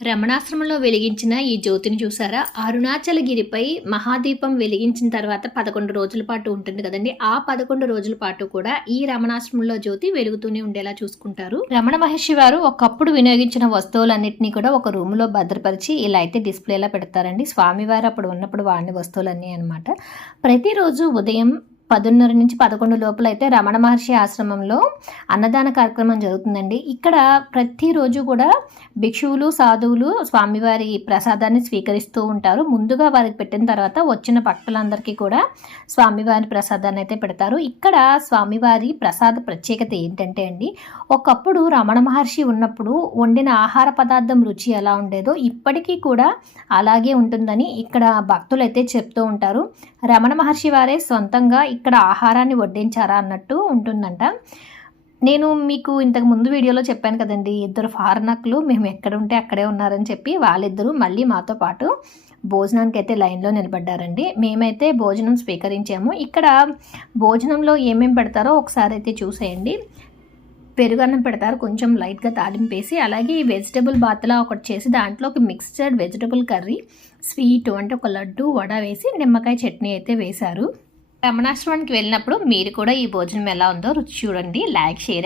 రమణాశ్రమంలో వెలిగించిన ఈ జ్యోతిని చూసారా? అరుణాచలగిరిపై మహాదీపం వెలిగించిన తర్వాత 11 రోజుల పాటు ఉంటుంది కదండి. ఆ 11 రోజుల పాటు కూడా ఈ రమణాశ్రమంలో జ్యోతి వెలుగుతూనే ఉండేలా చూసుకుంటారు. రమణ మహర్షి వారు ఒకప్పుడు వినియోగించిన వస్తువులన్నింటినీ కూడా ఒక రూమ్ లో భద్రపరిచి ఇలా అయితే డిస్ప్లేలా పెడతారండి. స్వామివారు అప్పుడు ఉన్నప్పుడు వాడిన వస్తువులన్నీ అనమాట. ప్రతిరోజు ఉదయం 10:30 నుంచి 11 లోపల అయితే రమణ మహర్షి ఆశ్రమంలో అన్నదాన కార్యక్రమం జరుగుతుందండి. ఇక్కడ ప్రతిరోజు కూడా భిక్షువులు సాధువులు స్వామివారి ప్రసాదాన్ని స్వీకరిస్తూ ఉంటారు. ముందుగా వారికి పెట్టిన తర్వాత వచ్చిన భక్తులందరికీ కూడా స్వామివారి ప్రసాదాన్ని అయితే పెడతారు. ఇక్కడ స్వామివారి ప్రసాద ప్రత్యేకత ఏంటంటే అండి, ఒకప్పుడు రమణ మహర్షి ఉన్నప్పుడు వండిన ఆహార పదార్థం రుచి ఎలా ఉండేదో ఇప్పటికీ కూడా అలాగే ఉంటుందని ఇక్కడ భక్తులు అయితే చెప్తూ ఉంటారు. రమణ మహర్షి వారే సొంతంగా ఇక్కడ ఆహారాన్ని వడ్డించారా అన్నట్టు ఉంటుందంట. నేను మీకు ఇంతకు ముందు వీడియోలో చెప్పాను కదండి, 2 ఫారినర్లు మేము ఎక్కడ ఉంటే అక్కడే ఉన్నారని చెప్పి వాళ్ళిద్దరూ మళ్ళీ మాతో పాటు భోజనానికి అయితే లైన్లో నిలబడ్డారండి. మేమైతే భోజనం స్వీకరించాము. ఇక్కడ భోజనంలో ఏమేమి పెడతారో ఒకసారి అయితే చూసేయండి. పెరుగన్నం పెడతారు, కొంచెం లైట్గా తాలింపేసి, అలాగే వెజిటబుల్ బాత్లా ఒకటి చేసి దాంట్లో ఒక మిక్స్డ్ వెజిటబుల్ కర్రీ, స్వీట్ అంటే ఒక లడ్డు, వడ వేసి నిమ్మకాయ చట్నీ అయితే వేశారు. రమణాశ్రమానికి వెళ్ళినప్పుడు మీరు కూడా ఈ భోజనం ఎలా ఉందో రుచి చూడండి. Like, share